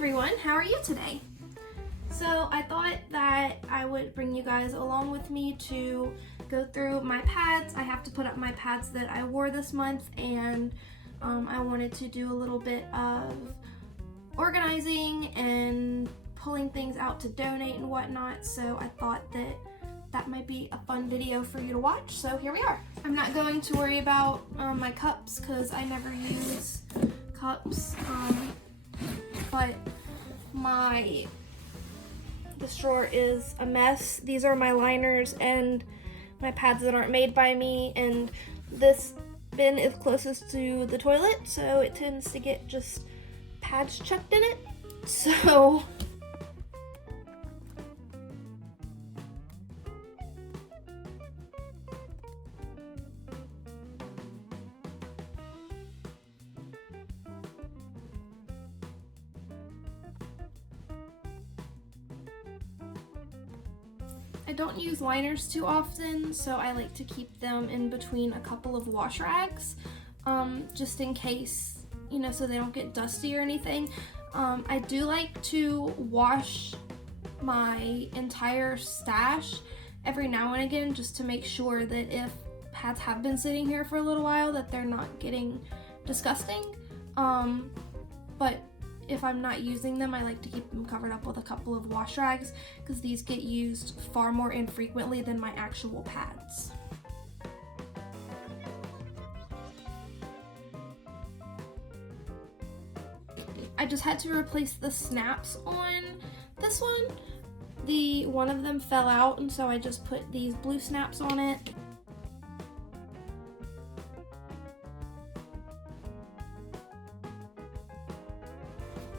everyone, how are you today? So I thought that I would bring you guys along with me to go through my pads. I have to put up my pads that I wore this month, and I wanted to do a little bit of organizing and pulling things out to donate and whatnot, so I thought that that might be a fun video for you to watch, so here we are. I'm not going to worry about my cups because I never use cups, but this drawer is a mess. These are my liners and my pads that aren't made by me, and this bin is closest to the toilet, so it tends to get just pads chucked in it. So I don't use liners too often, so I like to keep them in between a couple of wash rags, just in case, so they don't get dusty or anything. I do like to wash my entire stash every now and again, just to make sure that if pads have been sitting here for a little while, that they're not getting disgusting. But if I'm not using them, I like to keep them covered up with a couple of wash rags because these get used far more infrequently than my actual pads. I just had to replace the snaps on this one. One of them fell out, and so I just put these blue snaps on it.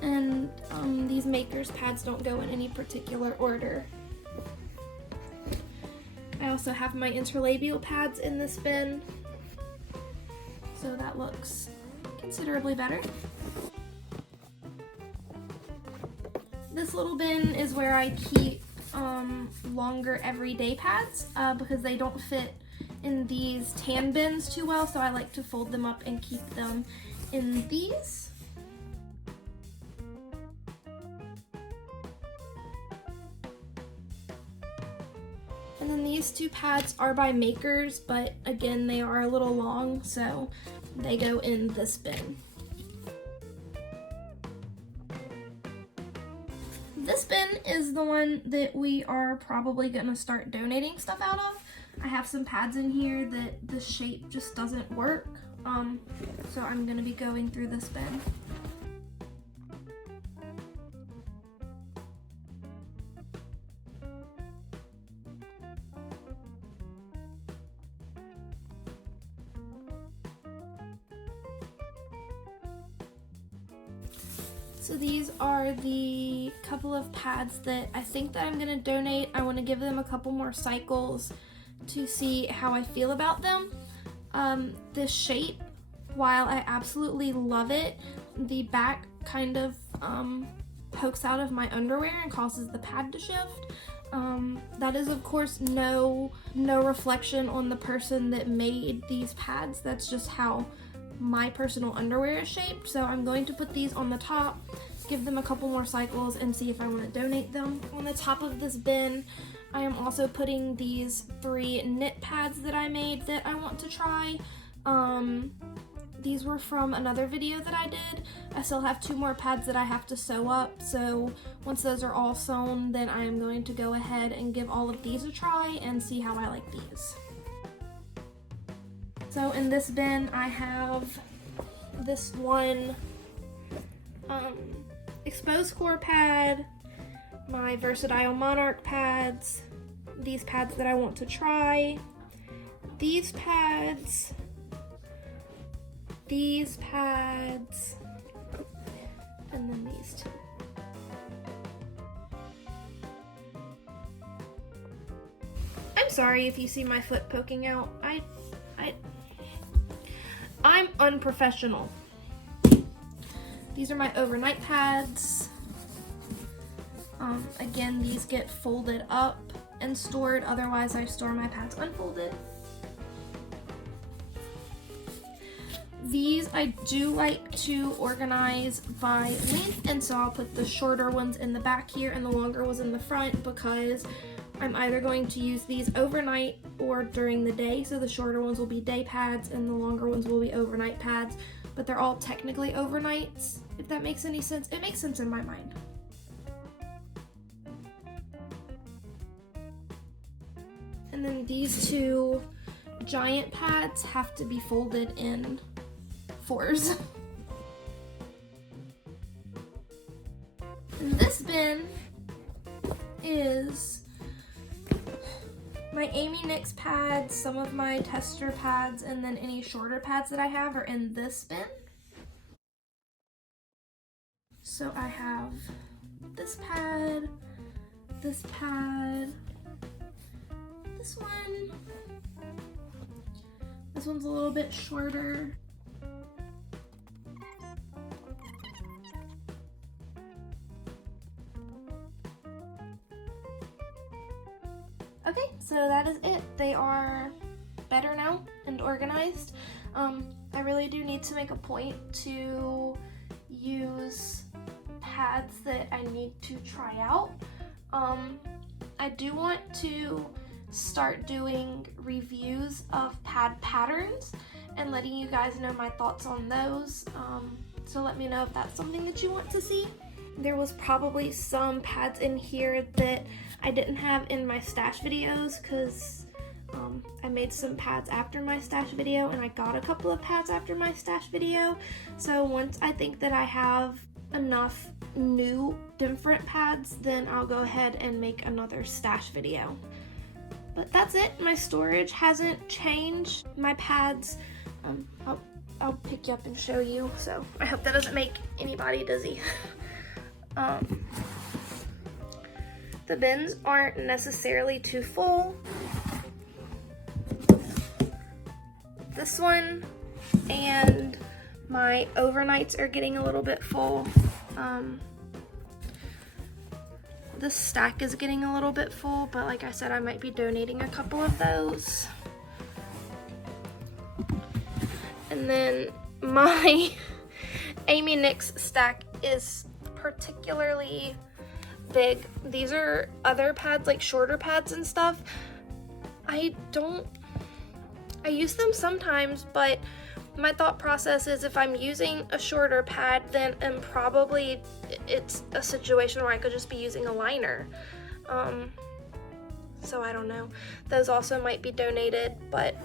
And these Makers pads don't go in any particular order. I also have my interlabial pads in this bin, so that looks considerably better. This little bin is where I keep longer everyday pads because they don't fit in these tan bins too well, so I like to fold them up and keep them in these. And then these two pads are by Makers, but again, they are a little long, so they go in this bin. This bin is the one that we are probably gonna start donating stuff out of. I have some pads in here that the shape just doesn't work, so I'm gonna be going through this bin. So these are the couple of pads that I think that I'm gonna donate. I wanna give them a couple more cycles to see how I feel about them. This shape, while I absolutely love it, the back kind of pokes out of my underwear and causes the pad to shift. That is of course no reflection on the person that made these pads. That's just how my personal underwear is shaped. So I'm going to put these on the top, give them a couple more cycles, and see if I want to donate them. On the top of this bin, I am also putting these 3 knit pads that I made that I want to try. These were from another video that I did. I still have 2 more pads that I have to sew up, so once those are all sewn, then I am going to go ahead and give all of these a try and see how I like these. So in this bin, I have this one exposed core pad, my Versatile Monarch pads, these pads that I want to try, these pads, and then these 2. I'm sorry if you see my foot poking out. I'm unprofessional. These are my overnight pads. Again, these get folded up and stored, otherwise I store my pads unfolded. These I do like to organize by length, and so I'll put the shorter ones in the back here and the longer ones in the front, because I'm either going to use these overnight or during the day. So the shorter ones will be day pads and the longer ones will be overnight pads, but they're all technically overnights, if that makes any sense. It makes sense in my mind. And then these two giant pads have to be folded in 4s. And this bin is my Amy Nix pads, some of my tester pads, and then any shorter pads that I have are in this bin. So I have this pad, this pad, this one. This one's a little bit shorter. Okay, so that is it. They are better now and organized. I really do need to make a point to use pads that I need to try out. I do want to start doing reviews of pad patterns and letting you guys know my thoughts on those. So let me know if that's something that you want to see. There was probably some pads in here that I didn't have in my stash videos, because I made some pads after my stash video and I got a couple of pads after my stash video. So once I think that I have enough new different pads, then I'll go ahead and make another stash video. But that's it. My storage hasn't changed. My pads, I'll pick you up and show you, so I hope that doesn't make anybody dizzy. The bins aren't necessarily too full. This one and my overnights are getting a little bit full. This stack is getting a little bit full, but like I said, I might be donating a couple of those. And then my Amy Nix stack is particularly big. These are other pads, like shorter pads and stuff. I use them sometimes, but my thought process is if I'm using a shorter pad, then probably it's a situation where I could just be using a liner. So I don't know. Those also might be donated, but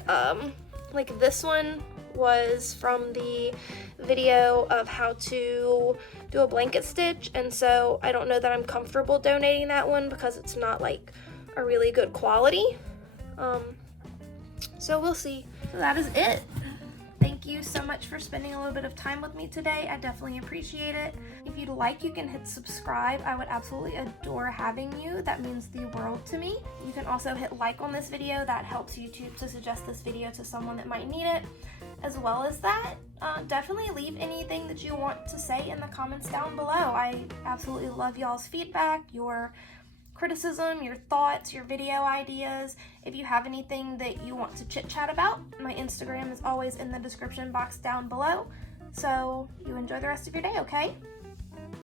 like this one was from the video of how to do a blanket stitch, and so I don't know that I'm comfortable donating that one because it's not like a really good quality. So we'll see. So that is it. Thank you so much for spending a little bit of time with me today. I definitely appreciate it. If you'd like, you can hit subscribe. I would absolutely adore having you. That means the world to me. You can also hit like on this video. That helps YouTube to suggest this video to someone that might need it. As well as that, definitely leave anything that you want to say in the comments down below. I absolutely love y'all's feedback, your criticism, your thoughts, your video ideas. If you have anything that you want to chit-chat about, my Instagram is always in the description box down below. So you enjoy the rest of your day, okay?